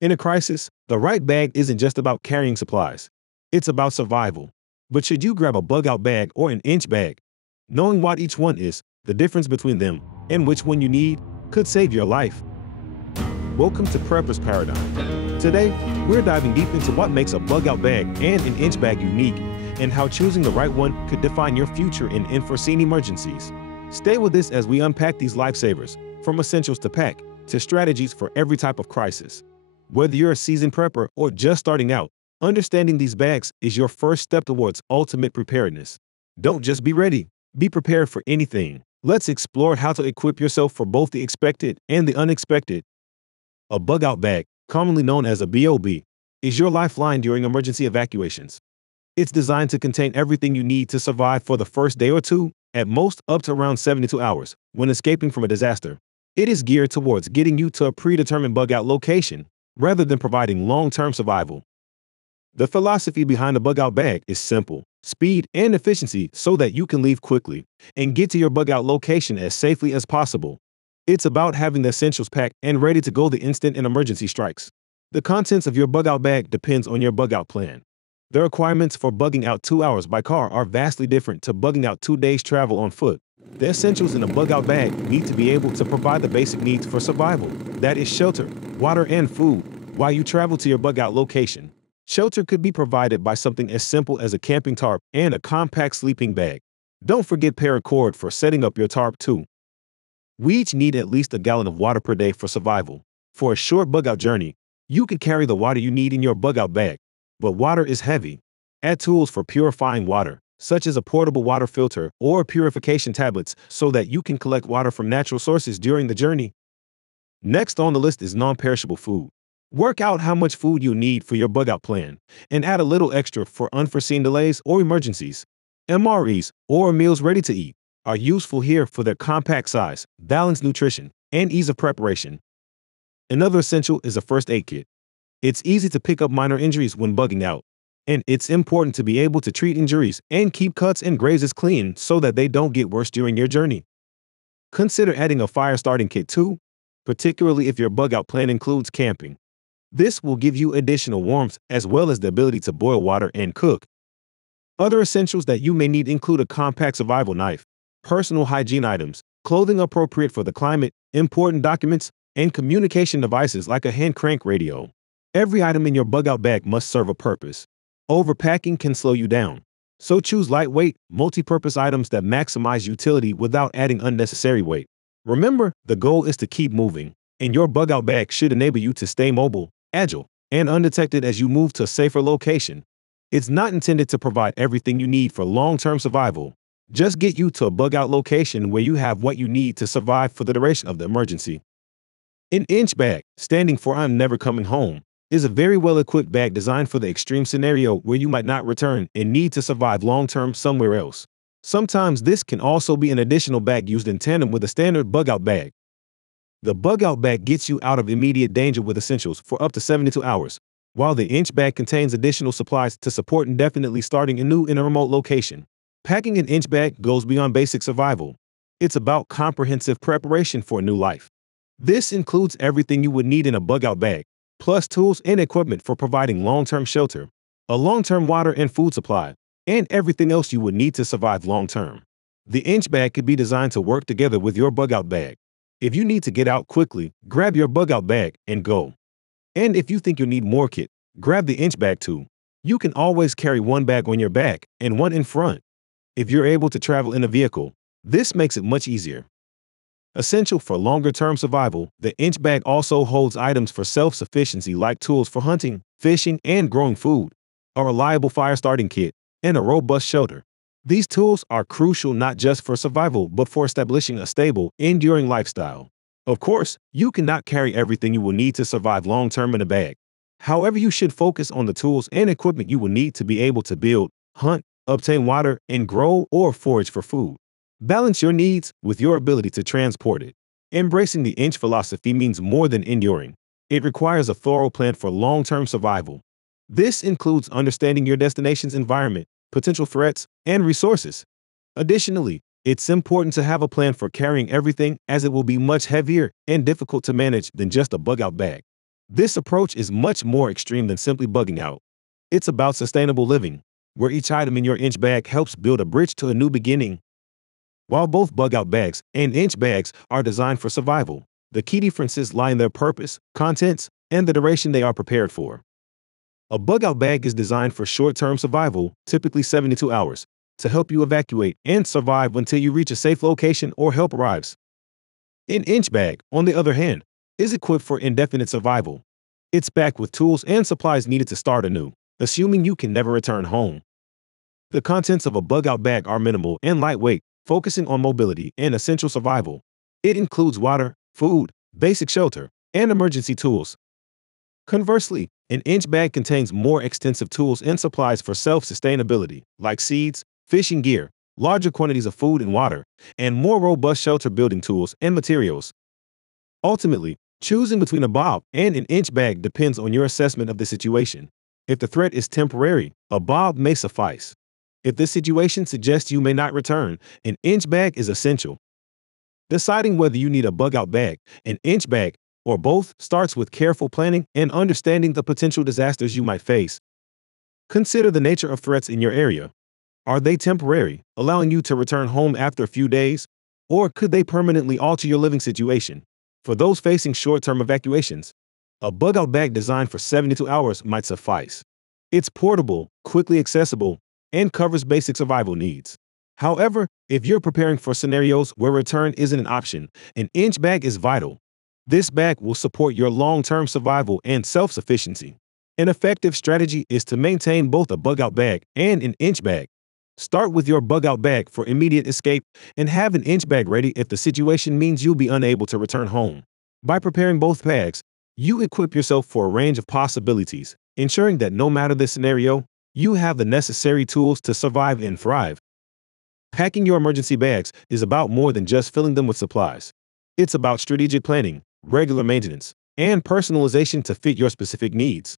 In a crisis, the right bag isn't just about carrying supplies. It's about survival. But should you grab a bug-out bag or an inch bag? Knowing what each one is, the difference between them, and which one you need, could save your life. Welcome to Prepper's Paradigm. Today, we're diving deep into what makes a bug-out bag and an inch bag unique, and how choosing the right one could define your future in unforeseen emergencies. Stay with us as we unpack these lifesavers, from essentials to pack, to strategies for every type of crisis. Whether you're a seasoned prepper or just starting out, understanding these bags is your first step towards ultimate preparedness. Don't just be ready, be prepared for anything. Let's explore how to equip yourself for both the expected and the unexpected. A bug-out bag, commonly known as a BOB, is your lifeline during emergency evacuations. It's designed to contain everything you need to survive for the first day or two, at most up to around 72 hours, when escaping from a disaster. It is geared towards getting you to a predetermined bug-out location, rather than providing long-term survival. The philosophy behind a bug-out bag is simple: speed and efficiency so that you can leave quickly and get to your bug-out location as safely as possible. It's about having the essentials packed and ready to go the instant an emergency strikes. The contents of your bug-out bag depends on your bug-out plan. The requirements for bugging out 2 hours by car are vastly different to bugging out 2 days travel on foot. The essentials in a bug-out bag need to be able to provide the basic needs for survival. That is shelter, water, and food while you travel to your bug-out location. Shelter could be provided by something as simple as a camping tarp and a compact sleeping bag. Don't forget paracord for setting up your tarp too. We each need at least a gallon of water per day for survival. For a short bug-out journey, you could carry the water you need in your bug-out bag, but water is heavy. Add tools for purifying water, such as a portable water filter or purification tablets, so that you can collect water from natural sources during the journey. Next on the list is non-perishable food. Work out how much food you need for your bug-out plan, and add a little extra for unforeseen delays or emergencies. MREs, or meals ready to eat, are useful here for their compact size, balanced nutrition, and ease of preparation. Another essential is a first aid kit. It's easy to pick up minor injuries when bugging out, and it's important to be able to treat injuries and keep cuts and grazes clean so that they don't get worse during your journey. Consider adding a fire starting kit too, particularly if your bug-out plan includes camping. This will give you additional warmth as well as the ability to boil water and cook. Other essentials that you may need include a compact survival knife, personal hygiene items, clothing appropriate for the climate, important documents, and communication devices like a hand crank radio. Every item in your bug-out bag must serve a purpose. Overpacking can slow you down, so choose lightweight, multi-purpose items that maximize utility without adding unnecessary weight. Remember, the goal is to keep moving, and your bug-out bag should enable you to stay mobile, agile, and undetected as you move to a safer location. It's not intended to provide everything you need for long-term survival. Just get you to a bug-out location where you have what you need to survive for the duration of the emergency. An inch bag, standing for "I'm never coming home," is a very well-equipped bag designed for the extreme scenario where you might not return and need to survive long-term somewhere else. Sometimes this can also be an additional bag used in tandem with a standard bug-out bag. The bug-out bag gets you out of immediate danger with essentials for up to 72 hours, while the inch bag contains additional supplies to support indefinitely starting anew in a remote location. Packing an inch bag goes beyond basic survival. It's about comprehensive preparation for a new life. This includes everything you would need in a bug-out bag, plus tools and equipment for providing long-term shelter, a long-term water and food supply, and everything else you would need to survive long-term. The inch bag could be designed to work together with your bug-out bag. If you need to get out quickly, grab your bug-out bag and go. And if you think you'll need more kit, grab the inch bag too. You can always carry one bag on your back and one in front. If you're able to travel in a vehicle, this makes it much easier. Essential for longer-term survival, the inch bag also holds items for self-sufficiency like tools for hunting, fishing, and growing food, a reliable fire starting kit, and a robust shelter. These tools are crucial not just for survival but for establishing a stable, enduring lifestyle. Of course, you cannot carry everything you will need to survive long-term in a bag. However, you should focus on the tools and equipment you will need to be able to build, hunt, obtain water, and grow or forage for food. Balance your needs with your ability to transport it. Embracing the inch philosophy means more than enduring. It requires a thorough plan for long-term survival. This includes understanding your destination's environment, potential threats, and resources. Additionally, it's important to have a plan for carrying everything, as it will be much heavier and difficult to manage than just a bug-out bag. This approach is much more extreme than simply bugging out. It's about sustainable living, where each item in your inch bag helps build a bridge to a new beginning. While both bug-out bags and inch bags are designed for survival, the key differences lie in their purpose, contents, and the duration they are prepared for. A bug-out bag is designed for short-term survival, typically 72 hours, to help you evacuate and survive until you reach a safe location or help arrives. An inch bag, on the other hand, is equipped for indefinite survival. It's packed with tools and supplies needed to start anew, assuming you can never return home. The contents of a bug-out bag are minimal and lightweight, focusing on mobility and essential survival. It includes water, food, basic shelter, and emergency tools. Conversely, an inch bag contains more extensive tools and supplies for self-sustainability, like seeds, fishing gear, larger quantities of food and water, and more robust shelter building tools and materials. Ultimately, choosing between a bob and an inch bag depends on your assessment of the situation. If the threat is temporary, a bob may suffice. If the situation suggests you may not return, an inch bag is essential. Deciding whether you need a bug-out bag, an inch bag, or both starts with careful planning and understanding the potential disasters you might face. Consider the nature of threats in your area. Are they temporary, allowing you to return home after a few days? Or could they permanently alter your living situation? For those facing short-term evacuations, a bug-out bag designed for 72 hours might suffice. It's portable, quickly accessible, and covers basic survival needs. However, if you're preparing for scenarios where return isn't an option, an inch bag is vital. This bag will support your long-term survival and self-sufficiency. An effective strategy is to maintain both a bug-out bag and an inch bag. Start with your bug-out bag for immediate escape and have an inch bag ready if the situation means you'll be unable to return home. By preparing both bags, you equip yourself for a range of possibilities, ensuring that no matter the scenario, you have the necessary tools to survive and thrive. Packing your emergency bags is about more than just filling them with supplies. It's about strategic planning, regular maintenance, and personalization to fit your specific needs.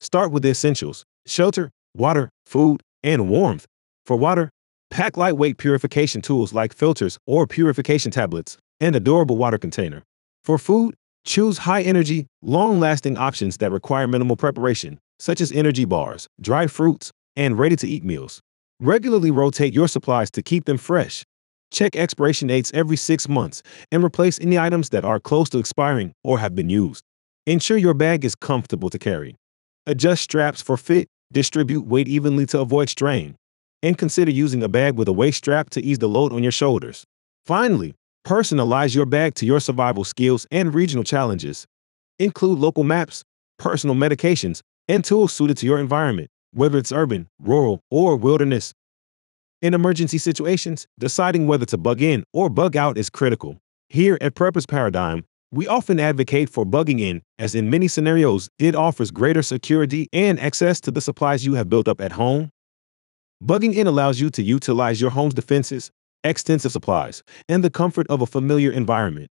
Start with the essentials: shelter, water, food, and warmth. For water, pack lightweight purification tools like filters or purification tablets and a durable water container. For food, choose high-energy, long-lasting options that require minimal preparation, such as energy bars, dried fruits, and ready-to-eat meals. Regularly rotate your supplies to keep them fresh. Check expiration dates every 6 months and replace any items that are close to expiring or have been used. Ensure your bag is comfortable to carry. Adjust straps for fit, distribute weight evenly to avoid strain, and consider using a bag with a waist strap to ease the load on your shoulders. Finally, personalize your bag to your survival skills and regional challenges. Include local maps, personal medications, and tools suited to your environment, whether it's urban, rural, or wilderness. In emergency situations, deciding whether to bug in or bug out is critical. Here at Prepper's Paradigm, we often advocate for bugging in, as in many scenarios, it offers greater security and access to the supplies you have built up at home. Bugging in allows you to utilize your home's defenses, extensive supplies, and the comfort of a familiar environment.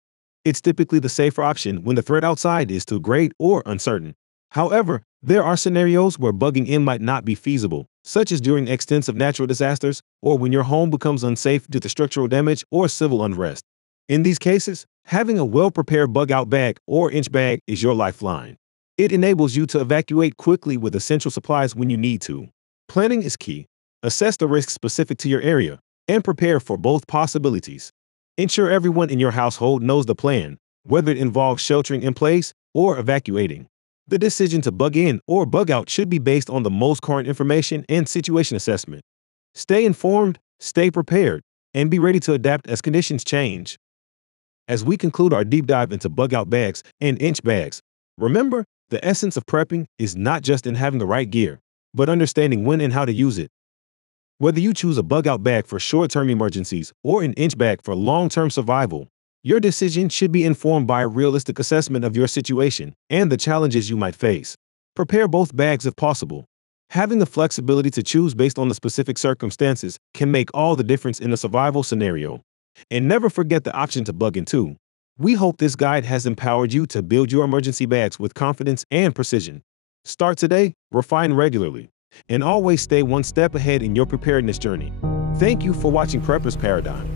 It's typically the safer option when the threat outside is too great or uncertain. However, there are scenarios where bugging in might not be feasible, such as during extensive natural disasters or when your home becomes unsafe due to structural damage or civil unrest. In these cases, having a well-prepared bug-out bag or inch bag is your lifeline. It enables you to evacuate quickly with essential supplies when you need to. Planning is key. Assess the risks specific to your area and prepare for both possibilities. Ensure everyone in your household knows the plan, whether it involves sheltering in place or evacuating. The decision to bug in or bug out should be based on the most current information and situation assessment. Stay informed, stay prepared, and be ready to adapt as conditions change. As we conclude our deep dive into bug-out bags and inch bags, remember, the essence of prepping is not just in having the right gear, but understanding when and how to use it. Whether you choose a bug-out bag for short-term emergencies or an inch bag for long-term survival, your decision should be informed by a realistic assessment of your situation and the challenges you might face. Prepare both bags if possible. Having the flexibility to choose based on the specific circumstances can make all the difference in a survival scenario. And never forget the option to bug in too. We hope this guide has empowered you to build your emergency bags with confidence and precision. Start today, refine regularly, and always stay one step ahead in your preparedness journey. Thank you for watching Prepper's Paradigm.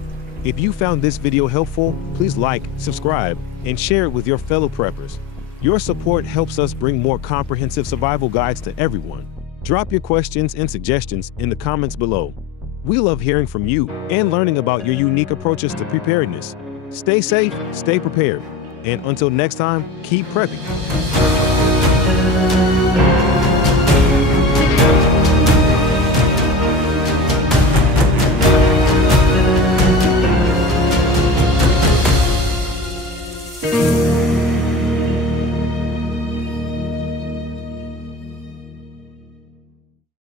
If you found this video helpful, please like, subscribe, and share it with your fellow preppers. Your support helps us bring more comprehensive survival guides to everyone. Drop your questions and suggestions in the comments below. We love hearing from you and learning about your unique approaches to preparedness. Stay safe, stay prepared, and until next time, keep prepping.